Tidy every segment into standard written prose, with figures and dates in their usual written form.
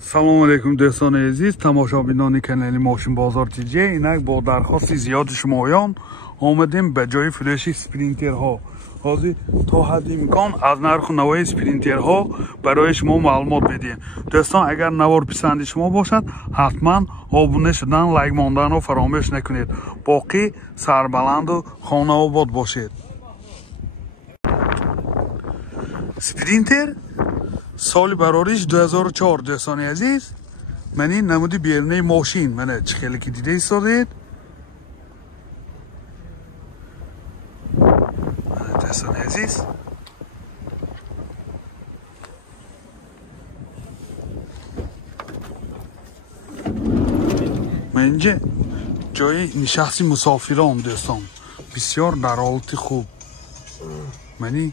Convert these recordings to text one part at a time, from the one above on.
салому алейкум дӯстони азиз, тамошобинони канали Мошин Бозор ТЖ. Инак бо дархости зиёди шумоён омадем ба ҷои фурӯши спринтерҳо. ҳозир то ҳадди имкон аз нарху навои спринтерҳо барои шумо маълумот медиҳем. дӯстон, агар навор писанди шумо бошад, ҳатман обуна шудан, лайк монданро фаромӯш накунед. боқӣ сарбаланду хонаобод бошед. спринтер соли барориш 2004 дӯстони азиз. мани намуди берунаи мошин мана чӣ хеле ки дида истодед. дӯстони азиз, инҷа ҷои нишасти мусофирон дӯстон, бисёр дар ҳолати хуб. мани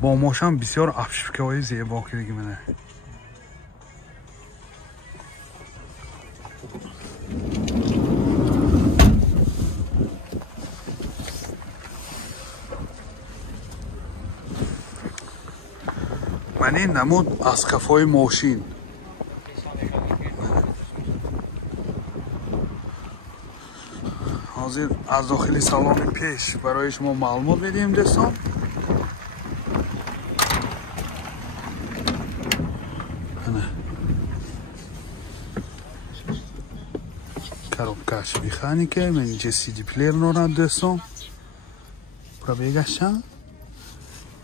бо мошам бисёр афшифкаҳои зебо кирги мана. мани намуд аз кафои мошин. ҳозир аз дохили салони пеш барои шумо маълумот медиҳем дӯстон. коробкаш механика, менинҷа CD плеер норад дӯстон. пробегаша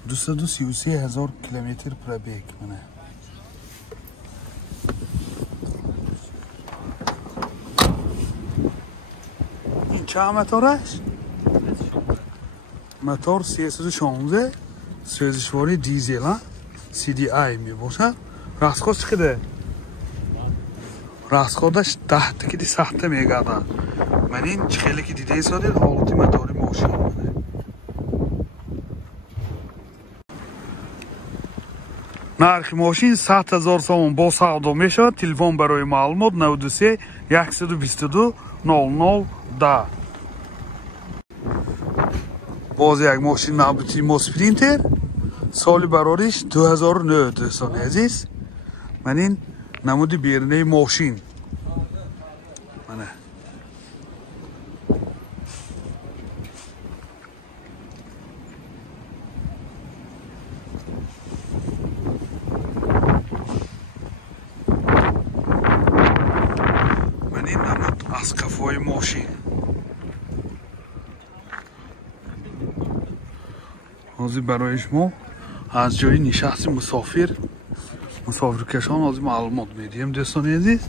233,000 километр пробег. ин чанд мотораш? мотор 316, сӯзишвори дизел, CDI мебошад. расход чӣ қадар? расходаш 10 тикиди сахта мегардад. манин чӣ хеле ки дида истодед ҳолати мотори мошин. нархи мошин 100,000 сомон бо савдо мешавад. телефон барои маълумот 93 122 0010. боз як мошин марбути мо спринтер соли барориш 2009 дӯстони азиз. манин намуди берунаи мошин. мана манин намуд аз кафои мошин. ҳозир барои шумо аз ҷои нишасти мусофиркашон ҳозир маълумот медиҳем дӯстони азиз.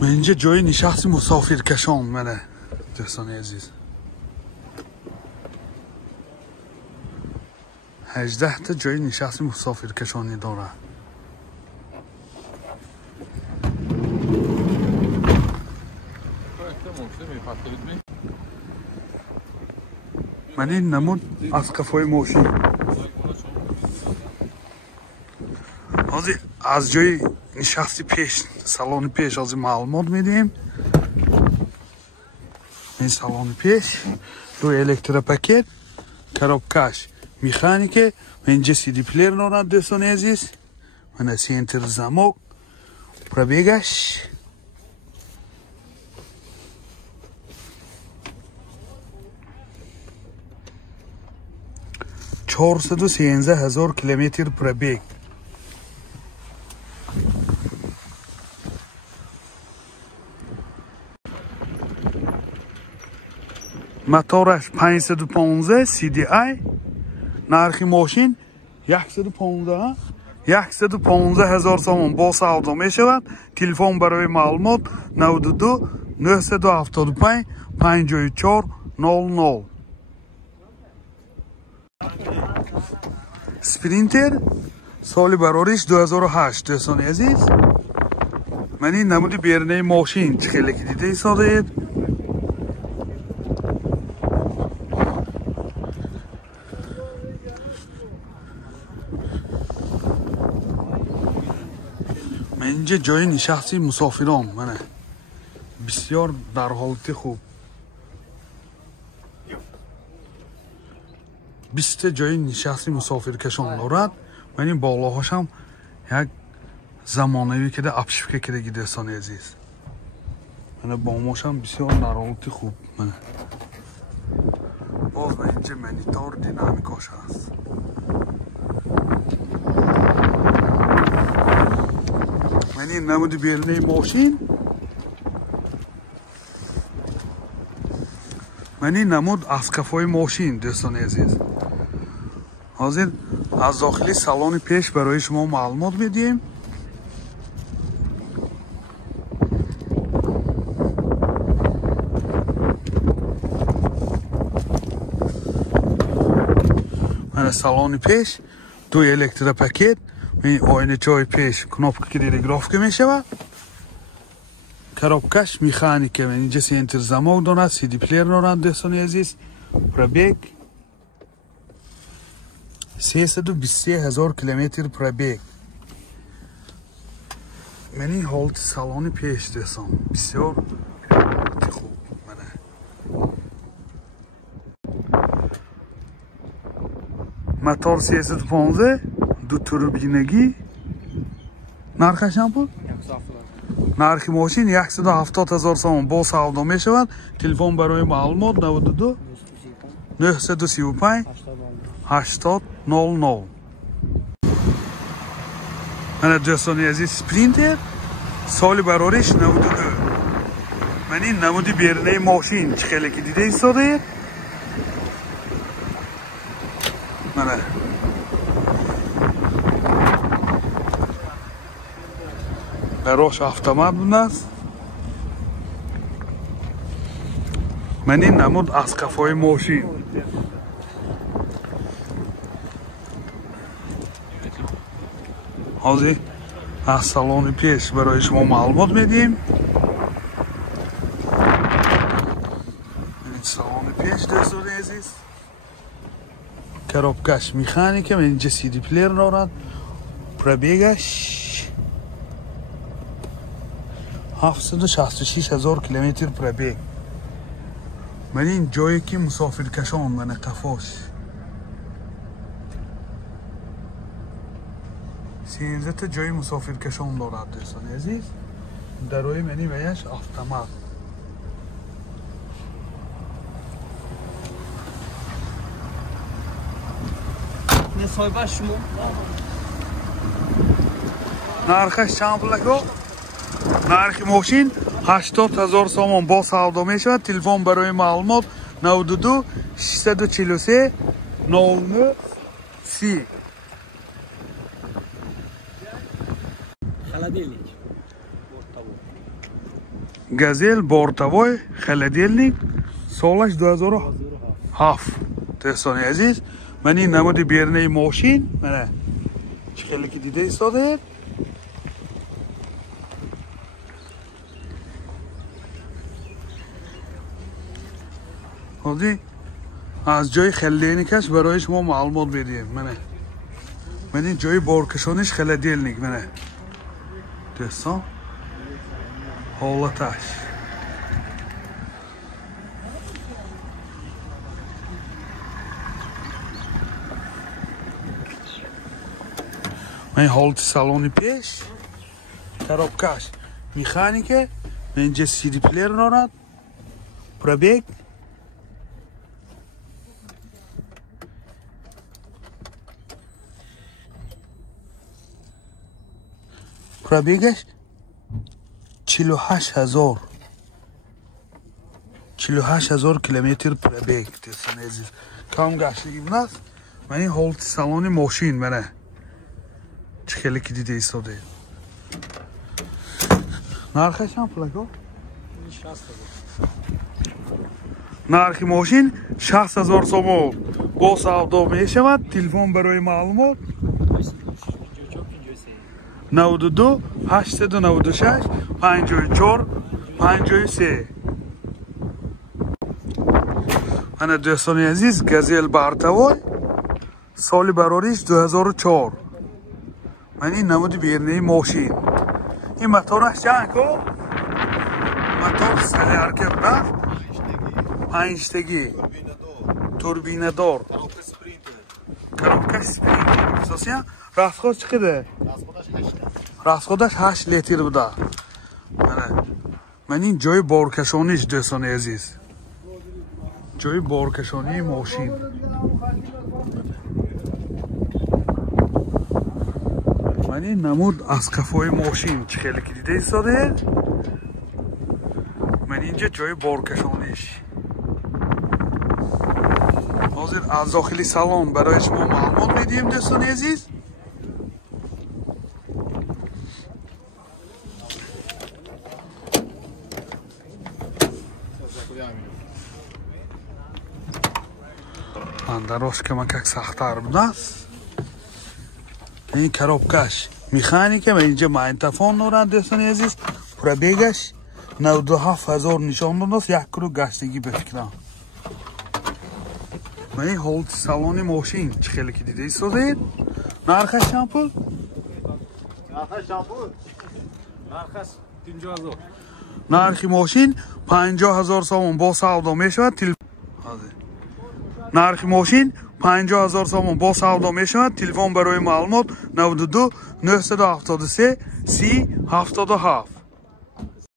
ман инҷа ҷои нишасти мусофиркашон мана дӯстони азиз. 18 та ҷои нишасти мусофиркашонӣ дорад. манин намуд аз кафои мошин. ҳозир аз ҷои нишасти пеш, салони пеш ҳозир маълумот медиҳем. ин салони пеш, рӯи электропакет, коробкаш механика, инҷа CD плеер норад дӯстони азиз. мана сентр замок, пробегаш 413,000 километр пробег. мотораш 515 CDI. нархи мошин 115,000 сомон бо савдо мешавад. телефон барои маълумот 92 975 54 00. спринтер соли барориш 2008 дӯстони азиз. мани намуди берунаи мошин чӣ хеле ки дида истодед. ман инҷа ҷои нишасти мусофирон мана бисёр дар ҳолати хуб. 20 ҷои нишасти мусофиркашон дорад. من این بالاهاش هم یک زمانوی که ده اپشیفکه که ده دوستان عزیز من باماش هم بسیار نرالتی خوب من باز من اینجا منیتار دینامیکاش هست من این نمودی بیرنه ماشین من این نمود از کفای ماشین دوستان عزیز حاضر از داخلی سالن پیش برای شما معلومات میدیم من سالن پیش دو الکترا پاکت این آینه چای پیش کناپ که تلگراف که میشه коробкаш механика من اینجا سنتر زماق دارد سی دی پلیر دارد دوستان عزیز پرابیگ 323,000 کیلومتر پرابیگ من این حالت سالانی پیش دوستان بسیار خوب منه موتور 315 دو توربینگی نرخش هم بود نرخی ماشین 170,000 سوم با سودا می شود تلفن برای معلومات 92 935 80 00 من دوستان عزیز سپرینتر سال برارش 92 من این نمودی بیرنه ماشین چه خیلی که دیده ایستاده من براش автомат است من این نمود از کفای ماشین حاضر از سالن پیش برای شما معلومات میدیم این سالن پیش دوستان عزیز коробкаш механика من اینجا سی دی پلیر دارد پرابیگش 766,000 کیلومتر پرابیگ من این جایی که مسافر کشان من قفاش سینزه تا جای مسافر کشان دارد دوستان عزیز در روی منی بیش автомат صاحب شما نرخش چند پولکو نرخ ماشین 80,000 سوم با سودا می شود تلفن برای معلومات 92 643 99 30 холодильник газель бортовой холодильник солаш 2007 دوستان عزیز من این نمود بیرنه ماشین من چه خیلی که دیده ایستاده حاضی از جای خلدینیکش برای شما معلومات بدیم من این جای بارکشانش خلدینیک منه دوستان حالتش من حالت سالونی پیش коробкаш механика من اینجا سی دی پلیر دارد پرابیگ پرابیگش 48,000 کیلومتر پرابیگ دوستان عزیز کام گشتگی بناست من این حالت سالون ماشین منه چه خیلی که دیده ایستاده نرخش هم پلکو نرخی ماشین 60,000 سوم با سودا می شود تلفن برای معلومات 92 896 54 53 من دوستان عزیز газель бортовой سال براریش 2004 من این نمود بیرنه ماشین این موتورش چند کو موتور سه حرکت رفت 5 تگی توربینه دار коробка спринтер درستیه؟ رستخوش چقدره؟ رستخودش 8 لیتر بوده. من این جای بارکشانیش دوستان عزیز، جای بارکشانی ماشین. من این نمود از کفای ماشین چه خیلی که دیده ایستاده. من اینجا جای بارکشانیش. حاضر از داخلی سالن برای شما معلومات میدیم دوستان عزیز. اندراش که من که سخت‌تر بود است. این коробкаш механика و اینجا ماینتفون نورند دوستان عزیز. پرابیگش 97000 نشان داده است. 1 کیلو گشتگی بفکرم. و این حالت سالن ماشین چه خیلی که دیده ایستاده. نرخش شامپول؟ نرخش شامپول؟ نرخش 50000. نرخی ماشین 50000 سوم با سودا میشود. نرخی ماشین 50000 سوم با سودا میشود. تلفن برای معلومات 92 973 30 77.